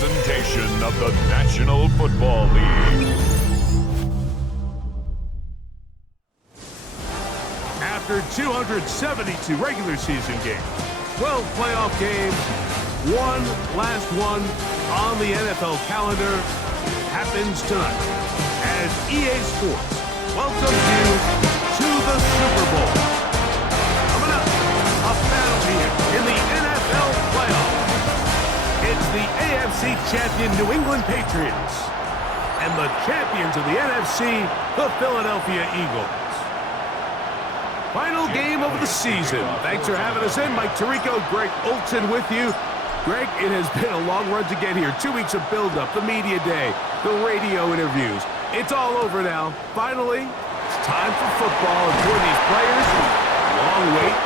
presentation of the National Football League. After 272 regular season games, 12 playoff games, one last one on the NFL calendar happens tonight as EA Sports welcomes you to the Super Bowl. Coming up, a battle here in the NFL playoffs. It's the AFC champion New England Patriots and the champions of the NFC, the Philadelphia Eagles. Final game of the season. Thanks for having us in. Mike Tirico, Greg Olsen with you. Greg, it has been a long run to get here. 2 weeks of build-up, the media day, the radio interviews. It's all over now. Finally, it's time for football. And for these players, long wait,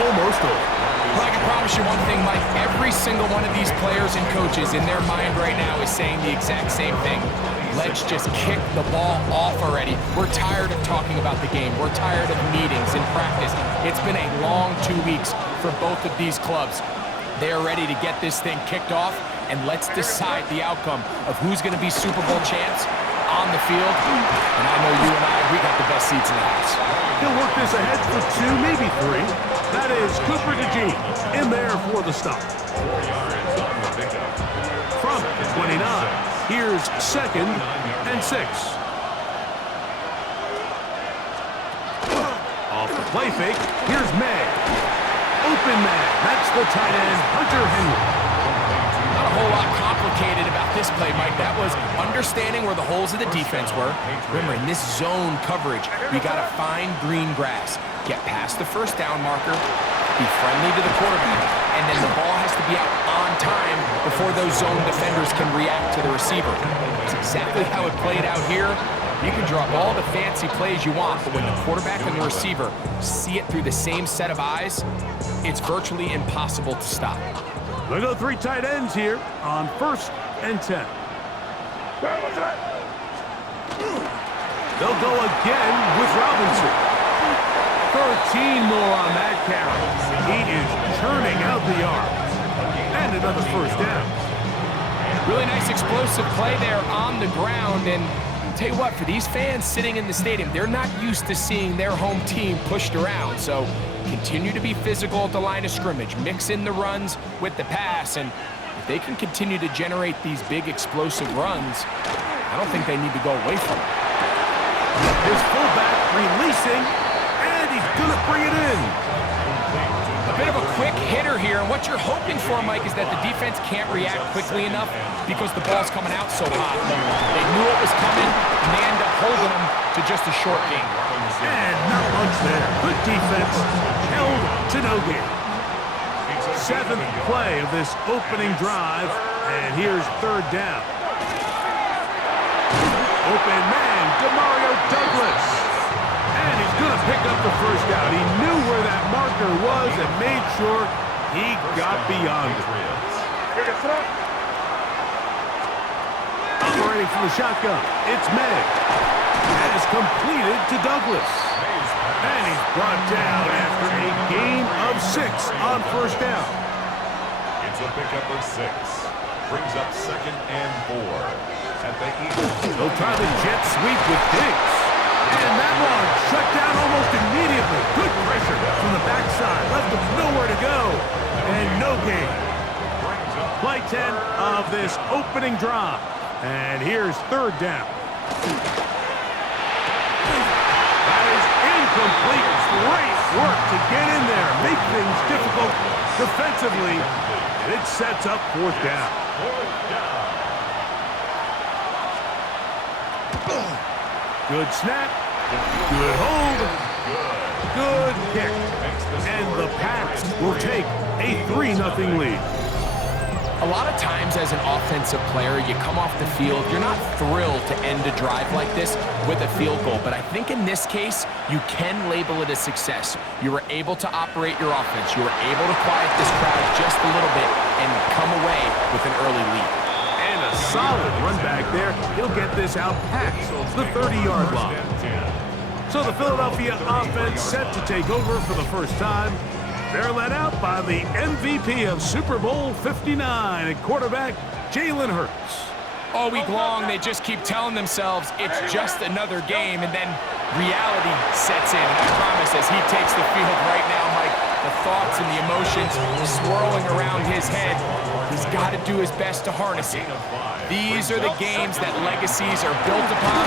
almost over. Well, I can promise you one thing, Mike. Every single one of these players and coaches in their mind right now is saying the exact same thing. Let's just kick the ball off already. We're tired of talking about the game. We're tired of meetings and practice. It's been a long 2 weeks for both of these clubs. They're ready to get this thing kicked off, and let's decide the outcome of who's going to be Super Bowl champs on the field. And I know you and I, we got the best seats in the house. He'll work this ahead for 2, maybe 3. That is Cooper DeJean in there for the stop. From 29, here's 2nd and 6. Off the play fake, here's May. Open man, that's the tight end, Hunter Henry. Not a whole lot complicated about this play, Mike. That was understanding where the holes of the defense were. Remember, in this zone coverage, we got to find green grass. Get past the first down marker, be friendly to the quarterback, and then the ball has to be out on time before those zone defenders can react to the receiver. That's exactly how it played out here. You can draw all the fancy plays you want, but when the quarterback and the receiver see it through the same set of eyes, it's virtually impossible to stop. We'll go 3 tight ends here on 1st and 10. They'll go again with Robinson. 13 more on that carry. He is churning out the yards. And another first down. Really nice explosive play there on the ground. And I'll tell you what, for these fans sitting in the stadium, they're not used to seeing their home team pushed around. So continue to be physical at the line of scrimmage. Mix in the runs with the pass. And if they can continue to generate these big explosive runs, I don't think they need to go away from it. His fullback releasing, and he's going to bring it in. A bit of a quick hitter here, and what you're hoping for, Mike, is that the defense can't react quickly enough because the ball's coming out so hot. They knew it was coming, and they end up holding them to just a short gain. And not much there. Good defense, held to no gain. 7th play of this opening drive, and here's 3rd down. Open man, Demario Douglas. And he's going to pick up the first down. He knew where that marker was and made sure he got beyond it. Operating from the shotgun, it's May. That is completed to Douglas. And he's brought down after a gain of 6 on first down. It's a pickup of 6. Brings up 2nd and 4. At the Eagles. They'll try the jet sweep with Diggs. And that one shut down almost immediately. Good pressure from the backside. Left him nowhere to go. And no gain. Play 10 of this opening drive. And here's 3rd down. That is incomplete. Great work to get in there. Make things difficult defensively. And it sets up 4th down. Good snap, good hold, good kick, and the Pats will take a 3-0 lead. A lot of times as an offensive player, you come off the field, you're not thrilled to end a drive like this with a field goal, but I think in this case, you can label it a success. You were able to operate your offense. You were able to quiet this crowd just a little bit and come away with an early lead. A solid run back there. He'll get this out past the 30-yard line. So the Philadelphia offense set to take over for the first time. They're led out by the MVP of Super Bowl 59 at quarterback, Jalen Hurts. All week long, they just keep telling themselves it's just another game, and then reality sets in. And I promise, as he takes the field right now, Mike, the thoughts and the emotions swirling around his head, he's got to do his best to harness it. These are the games that legacies are built upon.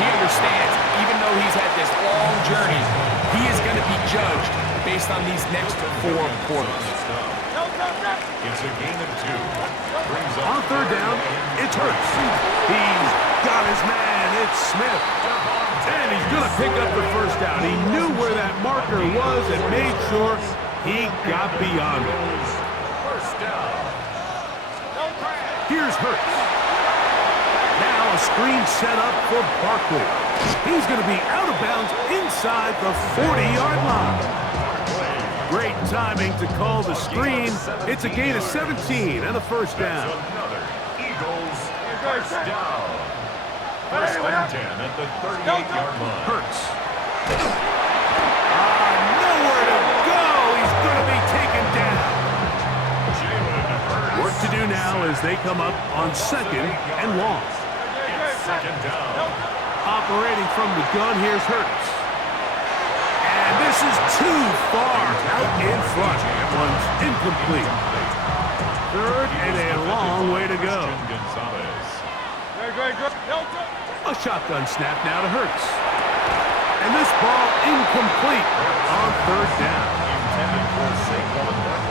He understands, even though he's had this long journey, he is going to be judged based on these next 4 quarters. It's a gain of 2. On third down, it's Hurts. He's got his man. It's Smith. And he's going to pick up the first down. He knew where that marker was and made sure he got beyond it. First down. Here's Hurts. Now a screen set up for Barkley. He's going to be out of bounds inside the 40-yard line. Great timing to call the screen. It's a gain of 17 and a first down. Another Eagles first down. First and 10 at the 38-yard line. Hurts. Nowhere to go. He's going to be taken down. Work to do now as they come up on second and long. It's second down. Operating from the gun, here's Hurts. And this is too far out in front. That one's incomplete. Third and a long way to go. A shotgun snap now to Hurts. And this ball incomplete on third down.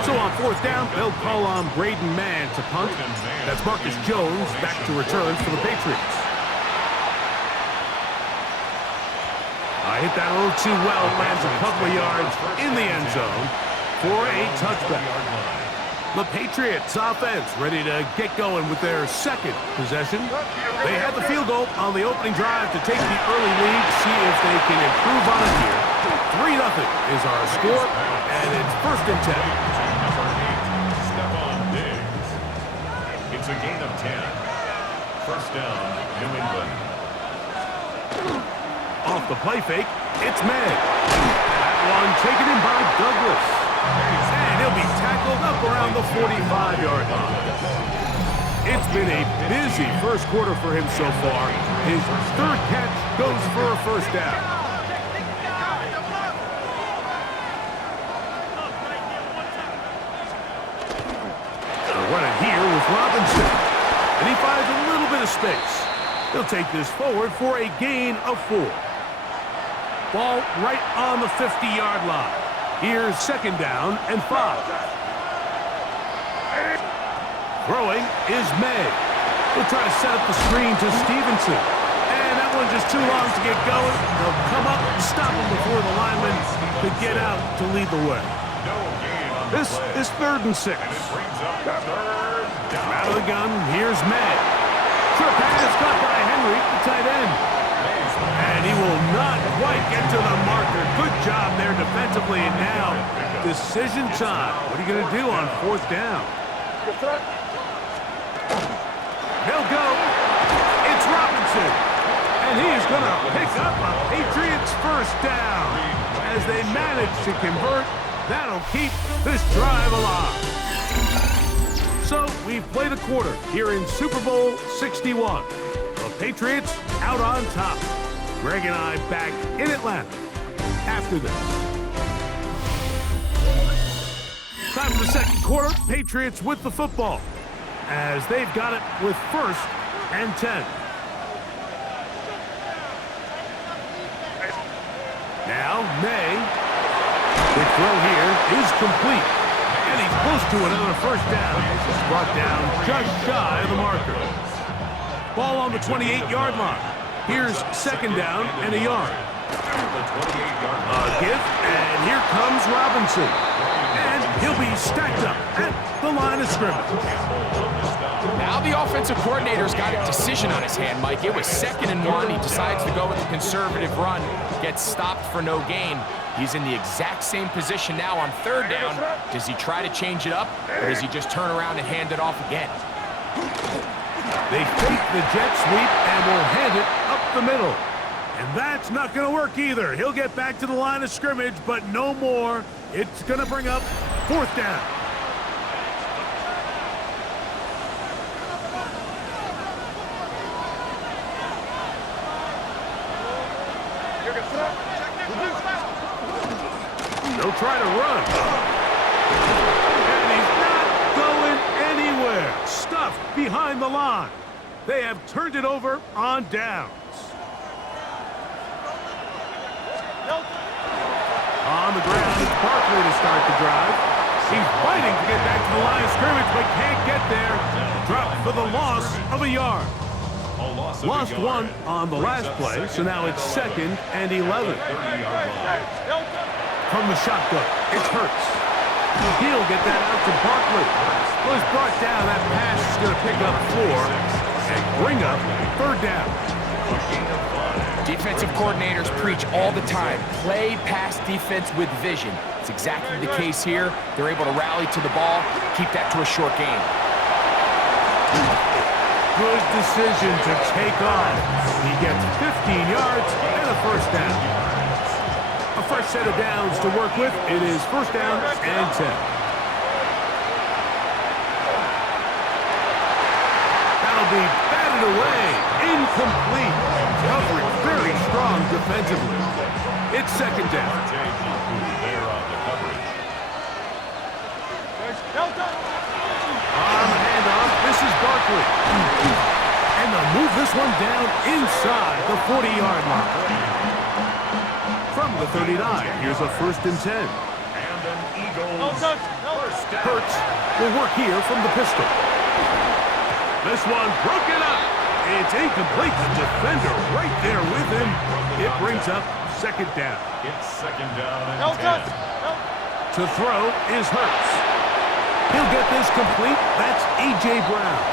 So on fourth down, they'll call on Braden Mann to punt. That's Marcus Jones back to return for the Patriots. Hit that a little too well, lands a couple of yards in the end zone for a touchback. The Patriots offense ready to get going with their second possession. They had the field goal on the opening drive to take the early lead, see if they can improve on it here. 3-0 is our score, and it's first and 10. Stephon Diggs. It's a gain of 10. First down, New England. Off the play fake, it's Meg. That one taken in by Douglas. And he'll be tackled up around the 45-yard line. It's been a busy first quarter for him so far. His third catch goes for a first down. They're running here with Robinson. And he finds a little bit of space. He'll take this forward for a gain of 4. Ball right on the 50-yard line. Here's second down and 5. Throwing is May. He'll try to set up the screen to Stevenson. And that one just too long to get going. They'll come up and stop him before the lineman could get out to lead the way. This is 3rd and 6. Out of the gun, here's May. Short pass caught by Henry, the tight end. And he will not quite get to the marker. Good job there defensively. And now, decision time. What are you going to do on 4th down? They'll go. It's Robinson. And he is going to pick up a Patriots first down. As they manage to convert, that'll keep this drive alive. So, we've played a quarter here in Super Bowl 61. The Patriots out on top. Greg and I back in Atlanta after this. Time for the second quarter. Patriots with the football as they've got it with 1st and 10. Now, May. The throw here is complete. And he's close to another first down. He's brought down just shy of the marker. Ball on the 28-yard line. Here's second down and a yard. A give, and here comes Robinson. And he'll be stacked up at the line of scrimmage. Now the offensive coordinator's got a decision on his hand, Mike. It was 2nd and 1. He decides to go with a conservative run, gets stopped for no gain. He's in the exact same position now on 3rd down. Does he try to change it up, or does he just turn around and hand it off again? They fake the jet sweep and will hand it up the middle. And that's not going to work either. He'll get back to the line of scrimmage, but no more. It's going to bring up 4th down. They'll try to run. And he's not going anywhere. Stuffed behind the line. They have turned it over on downs. On the ground, it's Barkley to start the drive. He's fighting to get back to the line of scrimmage, but can't get there. Dropped for the loss of a yard. Lost one on the last play, so now it's 2nd and 11. From the shotgun, it's Hurts. He'll get that out to Barkley. Was brought down. That pass is going to pick up 4 and bring up 3rd down. Defensive coordinators preach all the time, play pass defense with vision. It's exactly the case here. They're able to rally to the ball, keep that to a short game. Good decision to take off. He gets 15 yards and a 1st down. A fresh set of downs to work with. It is 1st down and 10. That'll be batted away. Incomplete. Covering very strong defensively. It's 2nd down. On the handoff, this is Barkley. And they'll move this one down inside the 40-yard line. From the 39, here's a 1st and 10. Hurts will work here from the pistol. This one broken up. It's incomplete. The defender right there with him. It brings up 2nd down. It's 2nd down and 10. To throw is Hurts. He'll get this complete. That's A.J. Brown.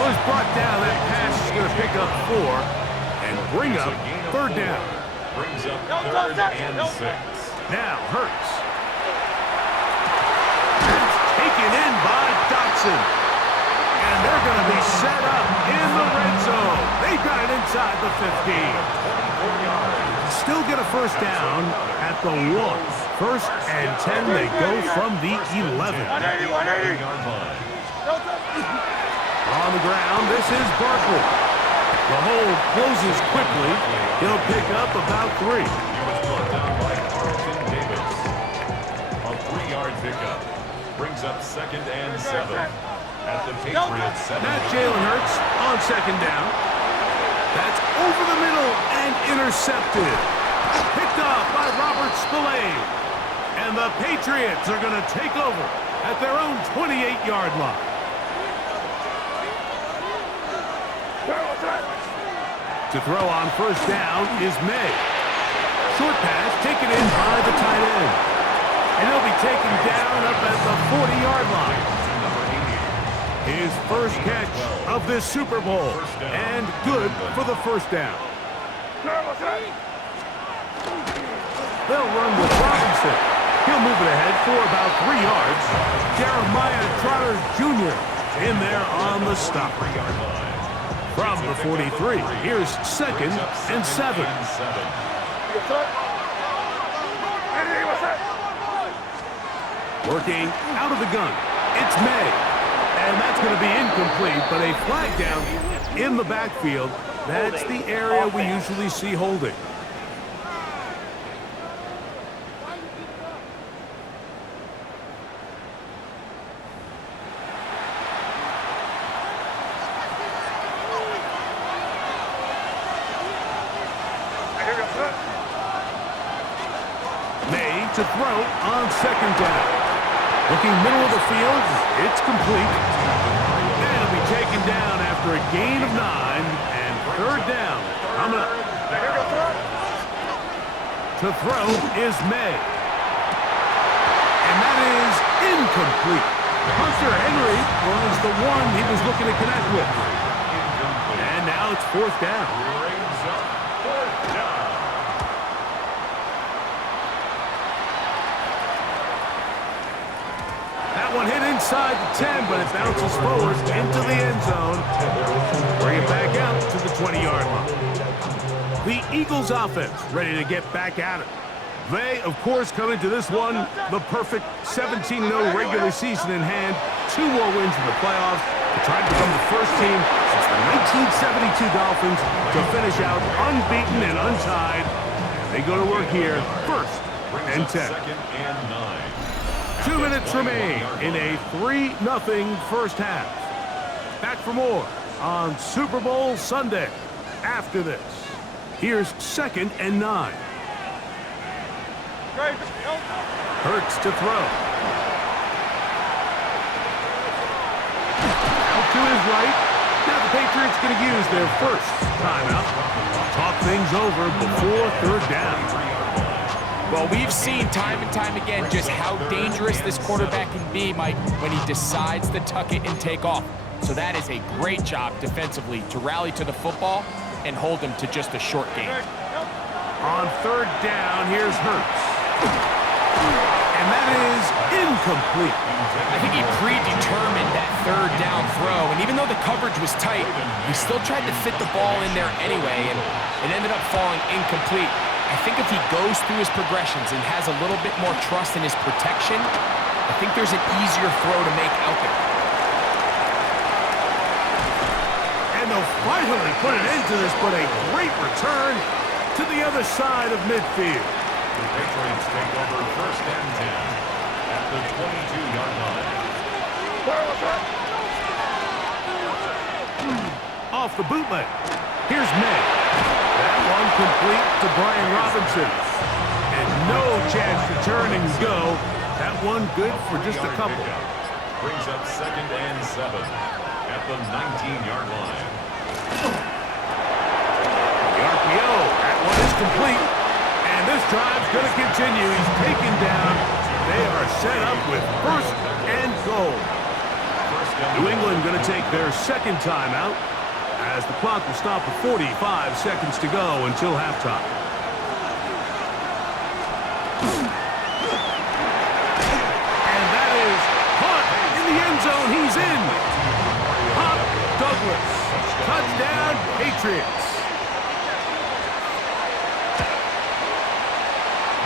Was brought down. That pass is going to pick up 4 and bring up 3rd down. Brings up 3rd and 6. Now Hurts. That's taken in by Dotson. And they're going to be set up in the red zone. They got it inside the 15. Still get a 1st down at the 1. 1st and 10. They go from the 11. On the ground, this is Barkley. The hole closes quickly. He'll pick up about 3. He was brought down by Carlton Davis. A 3-yard pickup. Brings up 2nd and 7. At the Patriots 7. Not Jalen Hurts on 2nd down. That's over the middle and intercepted. Picked off by Robert Spillane. And the Patriots are going to take over at their own 28-yard line. To throw on 1st down is May. Short pass taken in by the tight end. And he'll be taken down up at the 40-yard line. His 1st catch of this Super Bowl. And good for the 1st down. They'll run with Robinson. He'll move it ahead for about 3 yards. Jeremiah Trotter Jr. in there on the stop. From the 43, here's 2nd and 7. Working out of the gun, it's May. And that's going to be incomplete, but a flag down in the backfield. That's the area we usually see holding. May to throw on 2nd down. Looking middle of the field, it's complete. And it'll be taken down after a gain of 9 and 3rd down. Coming up. To throw is May. And that is incomplete. Hunter Henry was the one he was looking to connect with. And now it's 4th down. That one hit inside the 10, but it bounces forward into the end zone. Bring it back out to the 20-yard line. The Eagles offense ready to get back at it. They, of course, come into this one the perfect 17-0 regular season in hand. 2 more wins in the playoffs to try to become the first team since the 1972 Dolphins to finish out unbeaten and untied. They go to work here, first and 10. Second and 9. 2 minutes remain in a 3-0 first half. Back for more on Super Bowl Sunday. After this, here's second and 9. Hurts to throw. Out to his right. Now the Patriots going to use their first timeout. Talk things over before third down. Well, we've seen time and time again just how dangerous this quarterback can be, Mike, when he decides to tuck it and take off. So that is a great job defensively to rally to the football and hold him to just a short game. On third down, here's Hurts. And that is incomplete. I think he predetermined that third down throw, and even though the coverage was tight, he still tried to fit the ball in there anyway, and it ended up falling incomplete. I think if he goes through his progressions and has a little bit more trust in his protection, I think there's an easier throw to make out there. And they'll finally put an end to this, but a great return to the other side of midfield. The Patriots take over first and 10 at the 22-yard line. Off the bootleg. Here's May. That one complete to Brian Robinson. And no chance to turn and go. That one good for just a couple. Brings up second and 7 at the 19-yard line. The RPO. That one is complete. And this drive's going to continue. He's taken down. They are set up with first and goal. New England going to take their second timeout, as the clock will stop at 45 seconds to go until halftime. And that is Hunt in the end zone. He's in. Hunt Douglas. Touchdown, Patriots.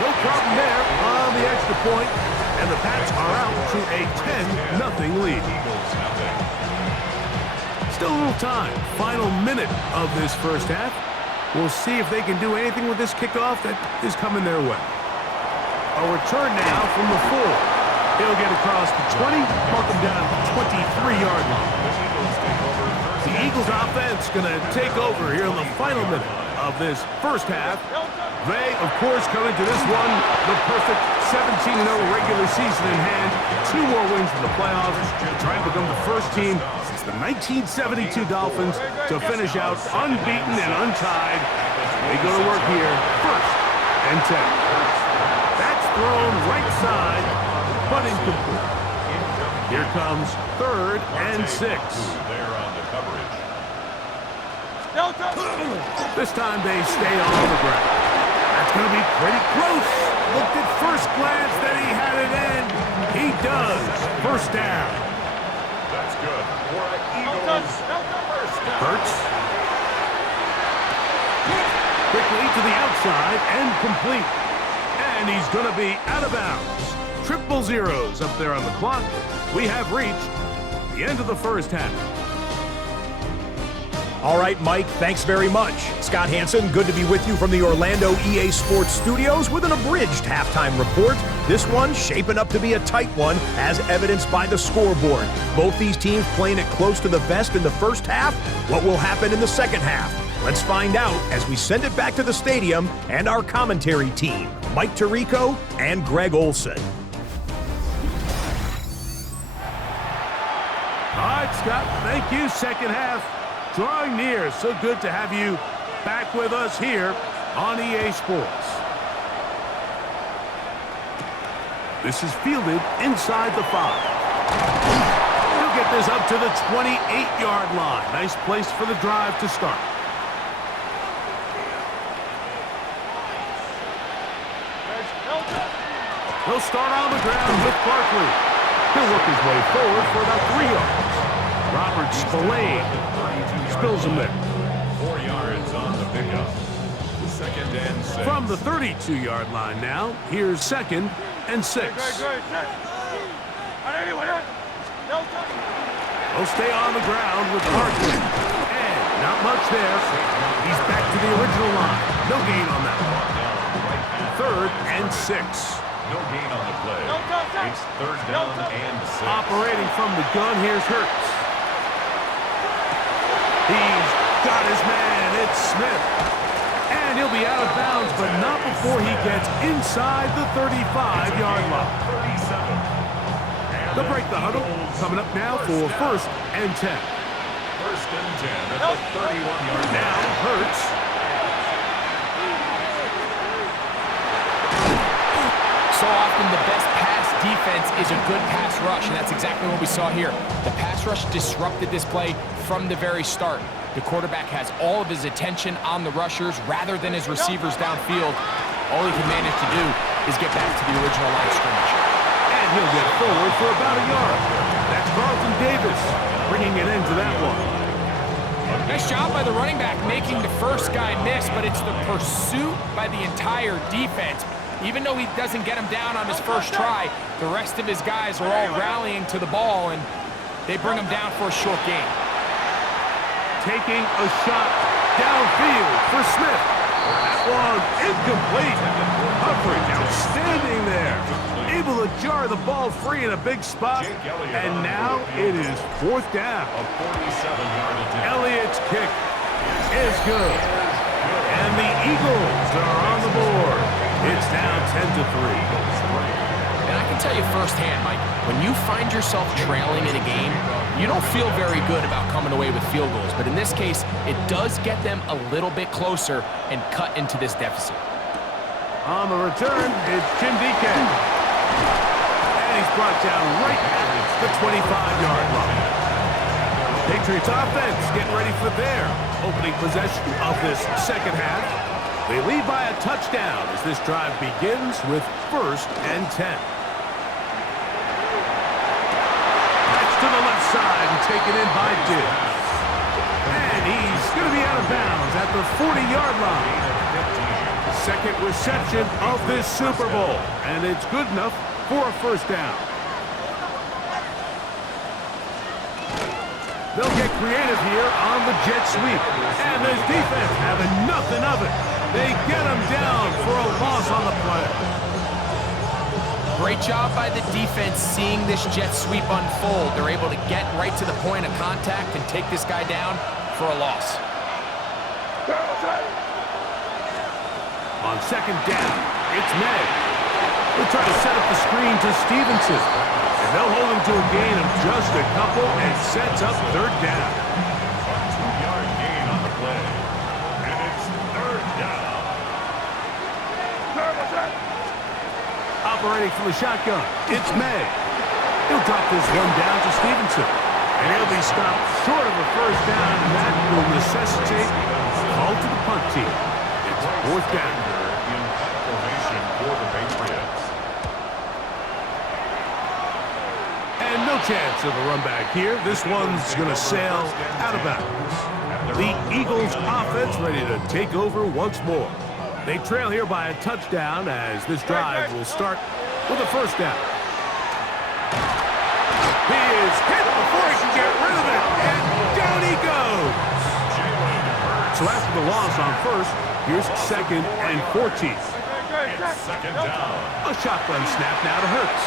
No problem there on the extra point, and the Pats are out to a 10-0 lead. Still a little time. Final minute of this first half. We'll see if they can do anything with this kickoff that is coming their way. A return now from the 4. He'll get across the 20, mark him down at the 23-yard line. The Eagles offense going to take over here in the final minute of this first half. They, of course, coming to this one, the perfect 17-0 regular season in hand. 2 more wins in the playoffs to try and become the first team since the 1972 Dolphins to finish out unbeaten and untied. They go to work here, first and 10. That's thrown right side, but incomplete. Here comes third and 6. There on the coverage. This time they stay on the ground. That's going to be pretty close. Looked at first glance that he had it in. He does. First down. That's good for an Eagles first down. Hurts. Quickly to the outside and complete. And he's going to be out of bounds. Triple zeros up there on the clock. We have reached the end of the first half. All right, Mike, thanks very much. Scott Hansen, good to be with you from the Orlando EA Sports Studios with an abridged halftime report. This one shaping up to be a tight one, as evidenced by the scoreboard. Both these teams playing it close to the vest in the first half. What will happen in the second half? Let's find out as we send it back to the stadium and our commentary team, Mike Tirico and Greg Olson. All right, Scott, thank you. Second half drawing near. So good to have you back with us here on EA Sports. This is fielded inside the 5. He'll get this up to the 28-yard line. Nice place for the drive to start. He'll start on the ground with Barkley. He'll work his way forward for about 3 yards. Robert Spillane spills him there. 4 yards on the pickup. Second and 6. From the 32-yard line now, here's second and 6. He'll stay on the ground with Barkley. And not much there. He's back to the original line. No gain on that one. 3rd and 6. No gain on the play. It's 3rd down and 6. Operating from the gun, here's Hurts. He's got his man. It's Smith. And he'll be out of bounds, but not before he gets inside the 35-yard line. They'll break the huddle. Coming up now for 1st and 10. 1st and 10 at the 31-yard line. Now Hurts. So often the best pass defense is a good pass rush, and that's exactly what we saw here. The pass rush disrupted this play from the very start. The quarterback has all of his attention on the rushers rather than his receivers downfield. All he can manage to do is get back to the original line of scrimmage. And he'll get forward for about a yard. That's Carlton Davis bringing it into that one. Nice job by the running back making the first guy miss, but it's the pursuit by the entire defense. Even though he doesn't get him down on his first try, the rest of his guys are all rallying to the ball, and they bring him down for a short gain. Taking a shot downfield for Smith. That one incomplete. Coverage outstanding there. Able to jar the ball free in a big spot. And now it is 4th down. A 47-yard attempt. Elliott's kick is good. And the Eagles are on the board. It's now 10-3. And I can tell you firsthand, Mike, when you find yourself trailing in a game, you don't feel very good about coming away with field goals. But in this case, it does get them a little bit closer and cut into this deficit. On the return, it's Jim Deacon. And he's brought down right at the 25-yard line. Patriots offense getting ready for their opening possession of this second half. They lead by a touchdown as this drive begins with 1st and 10. That's to the left side and taken in by Diggs. And he's going to be out of bounds at the 40-yard line. Second reception of this Super Bowl, and it's good enough for a 1st down. They'll get creative here on the jet sweep. And this defense having nothing of it. They get him down for a loss on the play. Great job by the defense seeing this jet sweep unfold. They're able to get right to the point of contact and take this guy down for a loss. On 2nd down, it's May. They'll try to set up the screen to Stevenson. And they'll hold him to a gain of just a couple and sets up 3rd down. A 2-yard gain on the play. And it's 3rd down. Operating from the shotgun, it's May. He'll drop this one down to Stevenson. And he'll be stopped short of a 1st down, and that will necessitate a call to the punt team. It's 4th down. In formation for the Patriots. And no chance of a run back here. This one's going to sail out of bounds. The Eagles offense ready to take over once more. They trail here by a touchdown as this drive will start with a 1st down. He is hit before he can get rid of it, and down he goes. So after the loss on 1st, here's 2nd and 14. It's 2nd down. A shotgun snap now to Hurts.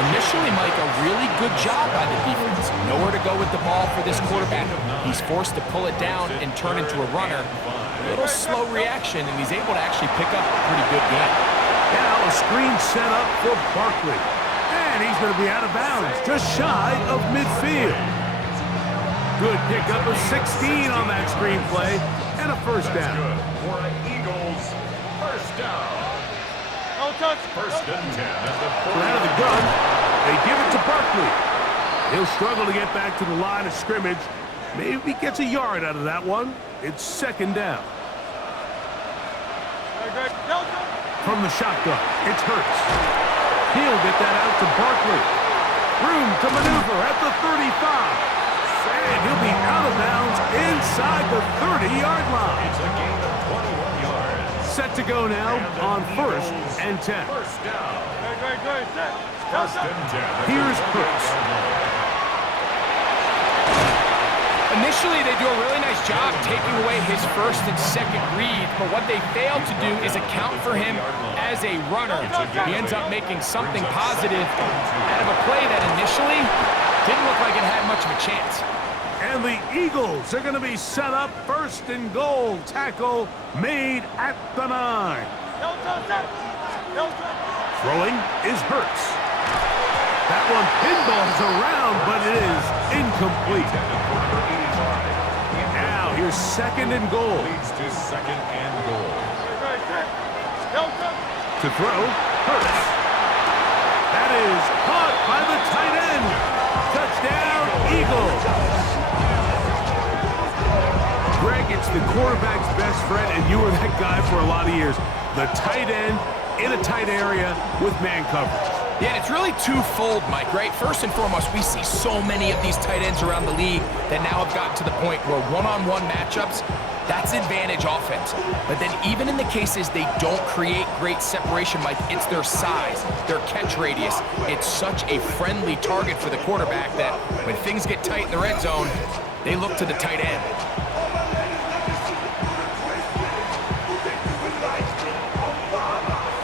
Initially, Mike, a really good job by the defense. Nowhere to go with the ball for this quarterback. He's forced to pull it down and turn into a runner. A little slow reaction, and he's able to actually pick up a pretty good game. Now a screen set up for Barkley. And he's going to be out of bounds, just shy of midfield. Good pickup of 16 on that screen play, and a 1st down. Good for an Eagles 1st down. 1st and 10 at the 40. Out of the gun, they give it to Barkley. He'll struggle to get back to the line of scrimmage. Maybe gets a yard out of that one. It's 2nd down. From the shotgun, it's Hurts. He'll get that out to Barkley. Room to maneuver at the 35. And he'll be out of bounds inside the 30-yard line. It's a gain of 21 yards. Set to go now on 1st and 10. 1st down. 1st and 10. Here's Hurts. Initially, they do a really nice job taking away his first and second read, but what they fail to do is account for him as a runner. He ends up making something positive out of a play that initially didn't look like it had much of a chance. And the Eagles are going to be set up first and goal. Tackle made at the 9. Throwing is Hurts. That one pinballs around, but it is incomplete. Now here's second and goal. Leads to second and goal. To throw, Hurts. That is caught by the tight end. Touchdown, Eagles. Greg, it's the quarterback's best friend, and you were that guy for a lot of years. The tight end in a tight area with man coverage. Yeah, and it's really twofold, Mike, right? First and foremost, we see so many of these tight ends around the league that now have gotten to the point where one-on-one matchups, that's advantage offense. But then even in the cases they don't create great separation, Mike, it's their size, their catch radius. It's such a friendly target for the quarterback that when things get tight in the red zone, they look to the tight end.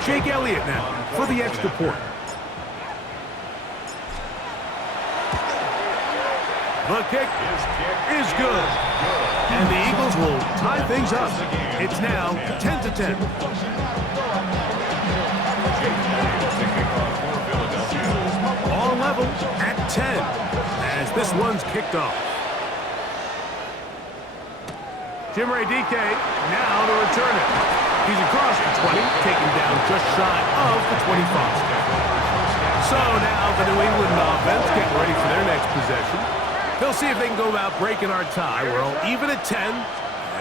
Jake Elliott now for the extra point. The kick is good. And the Eagles will tie things up. It's now 10-10. All level at 10 as this one's kicked off. Jim Ray DK now to return it. He's across the 20, taken down just shy of the 25. So now the New England offense getting ready for their next possession. They'll see if they can go about breaking our tie. We're all even at 10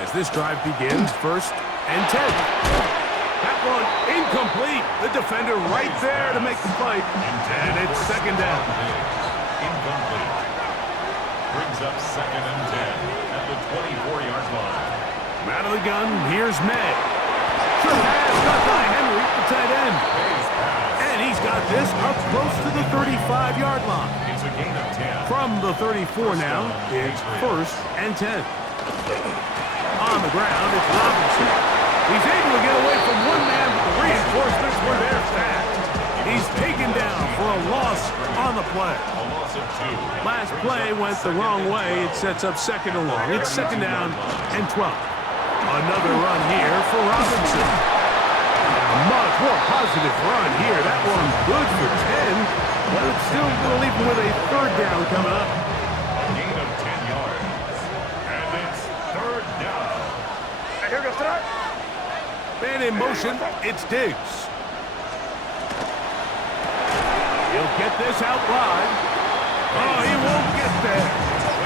as this drive begins. First and 10. That one incomplete. The defender right there to make the fight. And it's second down. Incomplete. Brings up second and 10 at the 24-yard line. Out of the gun, here's May. Short pass cut by Henry, the tight end. And he's got this up close to the 35-yard line. It's a gain of 10. From the 34 now, it's first and 10. On the ground, it's Robinson. He's able to get away from one man, but the reinforcements were there fast. He's taken down for a loss on the play. A loss of 2. Last play went the wrong way. It sets up second and long. It's second down and 12. Another run here for Robinson. A much more positive run here. That one good for 10. But it's still going to leave him with a third down coming up. A gain of 10 yards. And it's third down. Here goes start. Man in motion, it's Diggs. He'll get this out wide. Oh, he won't get there.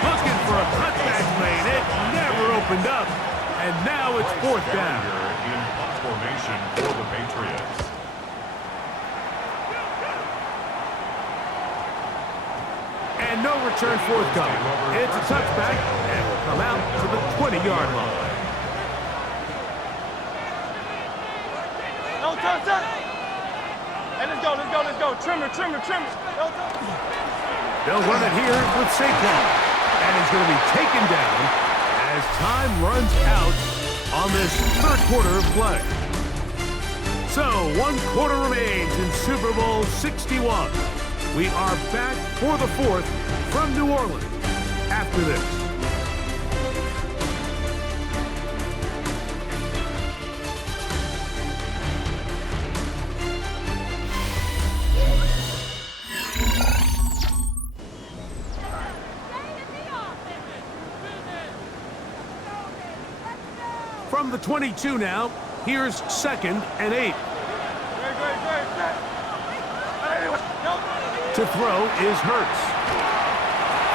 Looking for a cutback lane. It never opened up. And now it's fourth down. In formation for the Patriots. And no return forthcoming. It's a touchback, and will come out to the 20-yard line. Hey, let's go. Trim it. They'll run it here with Saquon. And he's going to be taken down as time runs out on this third quarter of play. So, 1 quarter remains in Super Bowl 61. We are back for the fourth from New Orleans after this. From the 22 now, here's second and 8. To throw is Hurts.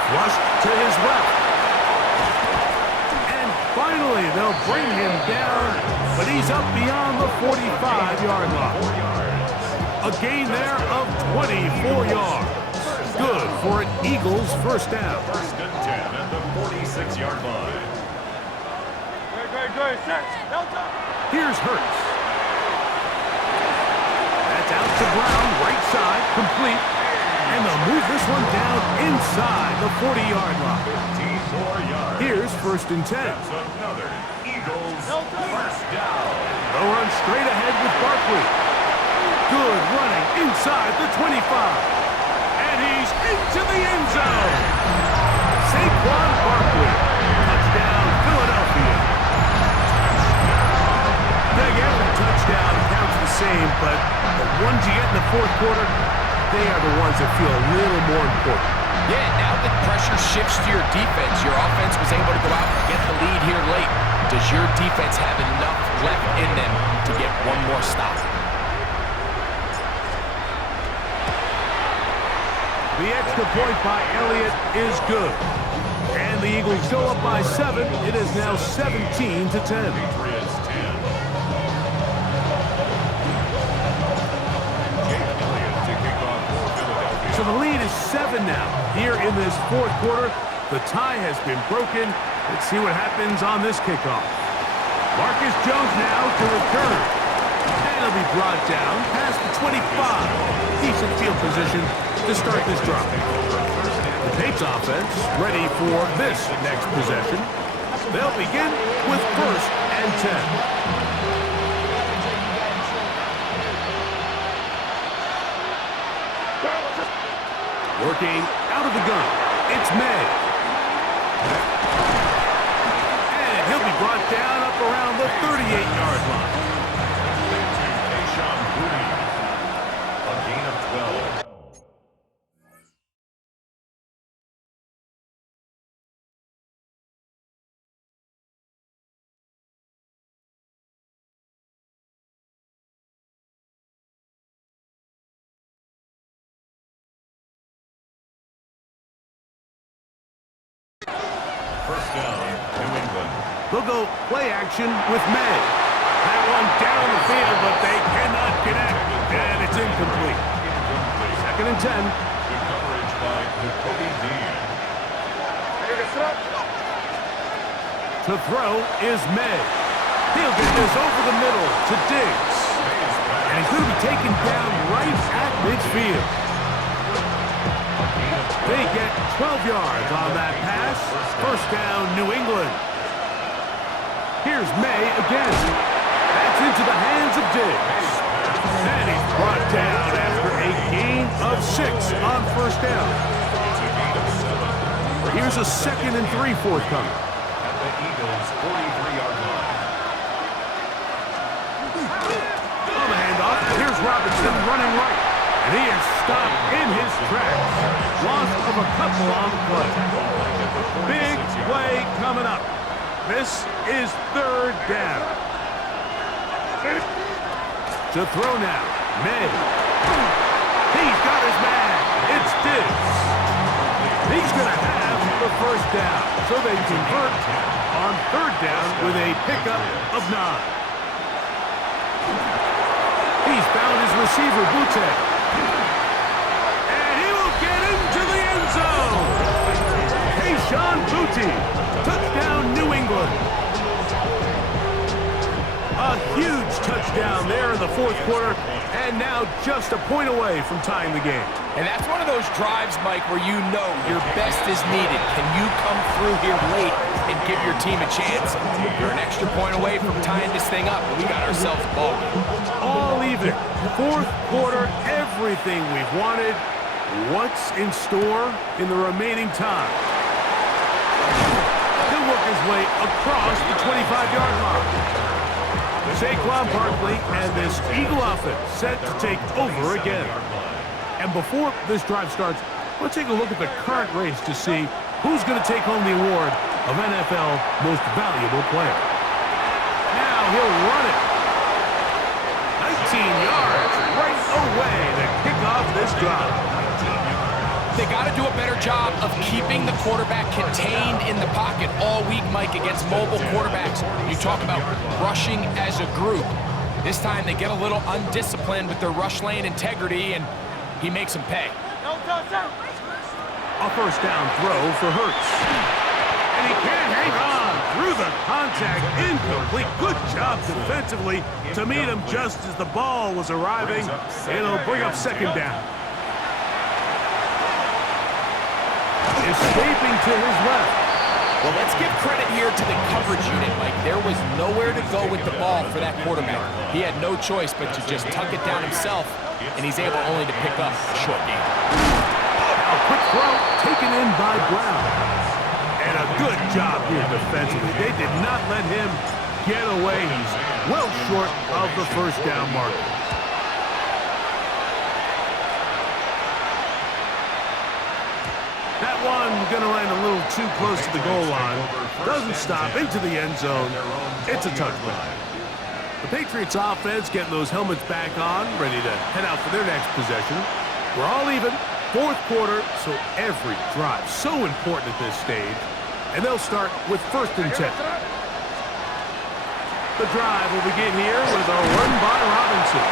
Flushed to his left. And finally, they'll bring him down, but he's up beyond the 45-yard line. A gain there of 24 yards. Good for an Eagles first down. First and 10 at the 46-yard line. Here's Hurts. That's out to Brown, right side, complete. And they'll move this one down inside the 40-yard line. 54 yards. Here's 1st and 10. That's another Eagles first down. They'll run straight ahead with Barkley. Good running inside the 25. And he's into the end zone. Saquon Barkley. Touchdown, Philadelphia. Big, every touchdown counts the same, but the ones you get in the 4th quarter, they are the ones that feel a little more important. Yeah, now that pressure shifts to your defense, your offense was able to go out and get the lead here late. Does your defense have enough left in them to get one more stop? The extra point by Elliott is good. And the Eagles go up by 7. It is now 17-10. Patriots 10. Jake Elliott to kick off for Philadelphia. So the lead is 7 now. Here in this 4th quarter, the tie has been broken. Let's see what happens on this kickoff. Marcus Jones now to return. And he'll be brought down past the 25. Decent field position to start this drive. The Patriots offense ready for this next possession. They'll begin with 1st and 10. Working out of the gun. It's May. And he'll be brought down up around the 38-yard line. A gain of 12. First down, New England. They'll go play action with May. That one down the field, but they cannot connect. And it's incomplete. 2nd and 10. Good coverage by Jacoby Dean. To throw is May. He'll get this over the middle to Diggs. And he's going to be taken down right at midfield. They get 12 yards on that pass. First down, New England. Here's May again. That's into the hands of Diggs. And he's brought down after a gain of 6 on first down. Here's a 2nd and 3 forthcoming. At the Eagles' 43-yard line. On the handoff, here's Robinson running right. And he is stopped in his tracks. Loss of a couple on the play. Big play coming up. This is 3rd down. To throw now, May. He's got his man. It's Diggs. He's going to have the first down. So they convert on 3rd down with a pickup of 9. He's found his receiver, Butte. Sean Butte, touchdown New England. A huge touchdown there in the 4th quarter, and now just a point away from tying the game. And that's one of those drives, Mike, where you know your best is needed. Can you come through here late and give your team a chance? You're an extra point away from tying this thing up, and we got ourselves a ball game. All even. 4th quarter, everything we've wanted. What's in store in the remaining time? He'll work his way across the 25-yard line. Saquon Barkley and this Eagle offense set to take over again. And before this drive starts, let's take a look at the current race to see who's going to take home the award of NFL Most Valuable Player. Now he'll run it. 19 yards right away to kick off this drive. They got to do a better job of keeping the quarterback contained in the pocket all week, Mike, against mobile quarterbacks. You talk about rushing as a group. This time they get a little undisciplined with their rush lane integrity, and he makes them pay. A first down throw for Hurts. And he can't hang on through the contact. Incomplete. Good job defensively to meet him just as the ball was arriving. It'll bring up 2nd down. escaping to his left. Well, let's give credit here to the coverage unit, Mike. There was nowhere to go with the ball for that quarterback. He had no choice but to just tuck it down himself, and he's able only to pick up a short gain. Now a quick throw taken in by Brown. And a good job here defensively. They did not let him get away. He's well short of the first down marker. That one going to land a little too close to the goal line. Doesn't stop into the end zone. It's a touchdown. The Patriots offense getting those helmets back on, ready to head out for their next possession. We're all even. Fourth quarter, so every drive so important at this stage. And they'll start with 1st and 10. The drive will begin here with a run by Robinson.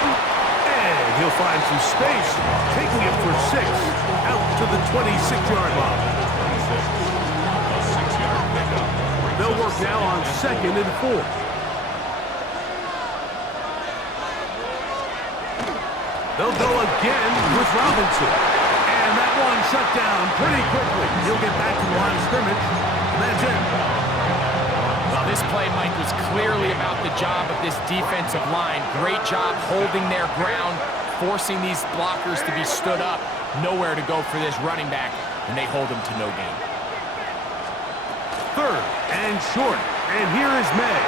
And he'll find some space, taking it for 6 out to the 26-yard line. They'll work now on 2nd and 4. They'll go again with Robinson. And that one shut down pretty quickly. He'll get back to the line of scrimmage, and that's it. Well, this play, Mike, was clearly about the job of this defensive line. Great job holding their ground, forcing these blockers to be stood up. Nowhere to go for this running back, and they hold him to no gain. 3rd and short, and here is May.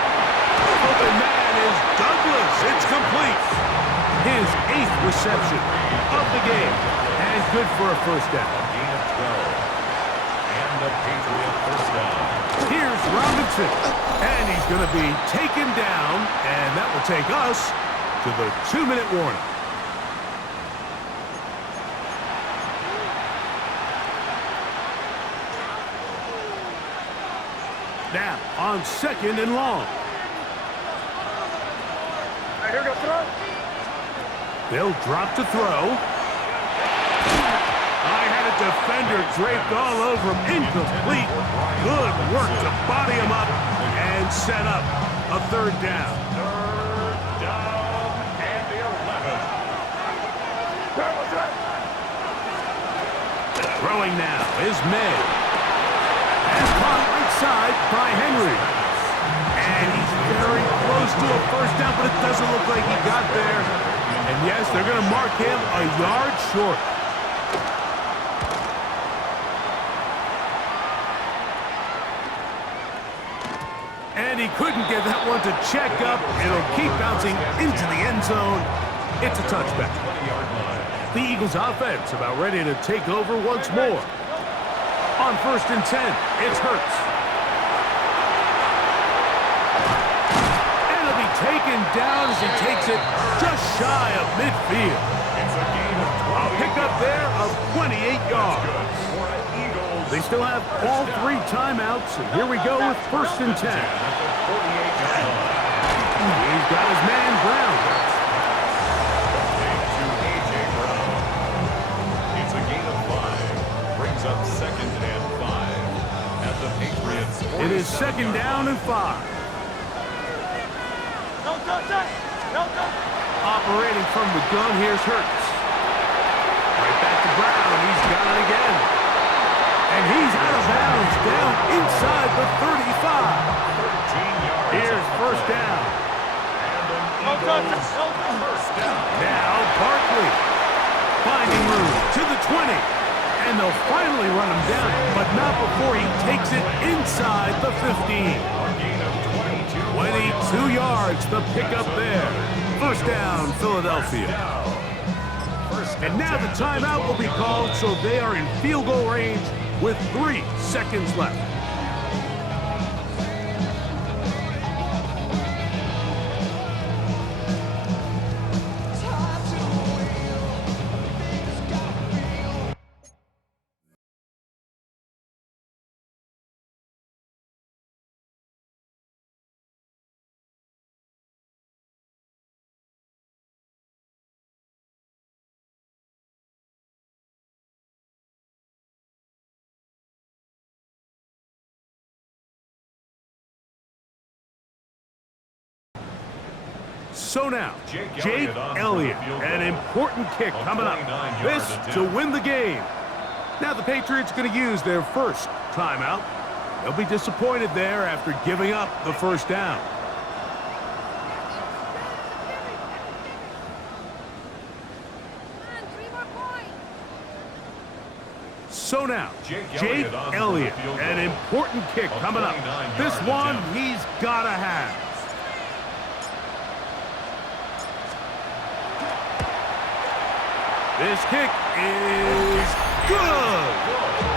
Open man is Douglas. It's complete. His 8th reception of the game, and good for a first down. Gain of 12. And the Patriot first down. Here's Robinson, and he's going to be taken down, and that will take us to the 2-minute warning. Now, on 2nd and long. Here we go, throw. They'll drop to throw. I had a defender draped all over him. Incomplete. Good work to body him up and set up a 3rd down. 3rd down and 11. Throwing now is May. And caught right side by Henry. And he's very close to a first down, but it doesn't look like he got there. And yes, they're going to mark him a yard short. And he couldn't get that one to check up. It'll keep bouncing into the end zone. It's a touchback. The Eagles offense about ready to take over once more. On 1st and 10, it's Hurts. And it'll be taken down as he takes it just shy of midfield. It's a gain of 12. A pickup there of 28 yards. They still have all 3 timeouts, and here we go with 1st and 10. He's got his man Brown. It's a gain of 5. Brings up 2nd and 5 at the Patriots. It is 2nd down and 5. Operating from the gun, here's Hurts. Right back to Brown. He's got it again. And he's out of bounds down inside the 35. Here's 1st down. Now Barkley finding room to the 20. And they'll finally run him down, but not before he takes it inside the 15. 22 yards, the pickup there. 1st down, Philadelphia. And now the timeout will be called, so they are in field goal range with 3 seconds left. So now, Jake Elliott, an important kick coming up. This to win the game. Now the Patriots going to use their first timeout. They'll be disappointed there after giving up the first down. So now, Jake Elliott, an important kick coming up. This one he's got to have. This kick is good.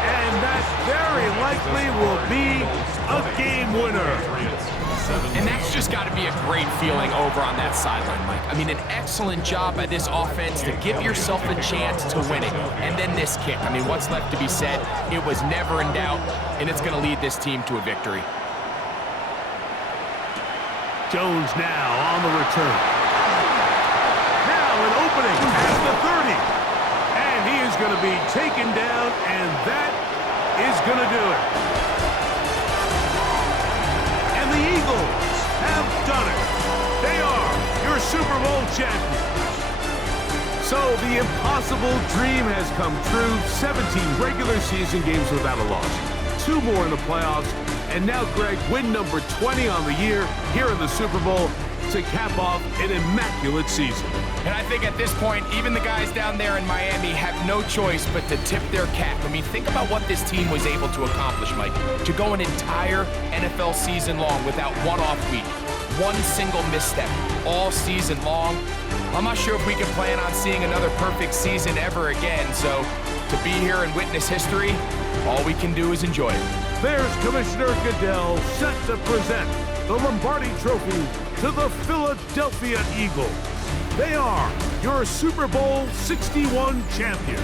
And that very likely will be a game winner. And that's just got to be a great feeling over on that sideline, Mike. I mean, an excellent job by this offense to give yourself a chance to win it. And then this kick. I mean, what's left to be said? It was never in doubt, and it's going to lead this team to a victory. Jones now on the return. Now an opening past the 30. And he is going to be taken down, and that is going to do it. And the Eagles have done it. They are your Super Bowl champions. So the impossible dream has come true. 17 regular season games without a loss. 2 more in the playoffs. And now, Greg, win number 20 on the year here in the Super Bowl to cap off an immaculate season. And I think at this point, even the guys down there in Miami have no choice but to tip their cap. I mean, think about what this team was able to accomplish, Mike. To go an entire NFL season long without one off week, one single misstep, all season long. I'm not sure if we can plan on seeing another perfect season ever again. So to be here and witness history, all we can do is enjoy it. There's Commissioner Goodell set to present the Lombardi Trophy to the Philadelphia Eagles. They are your Super Bowl 61 champions.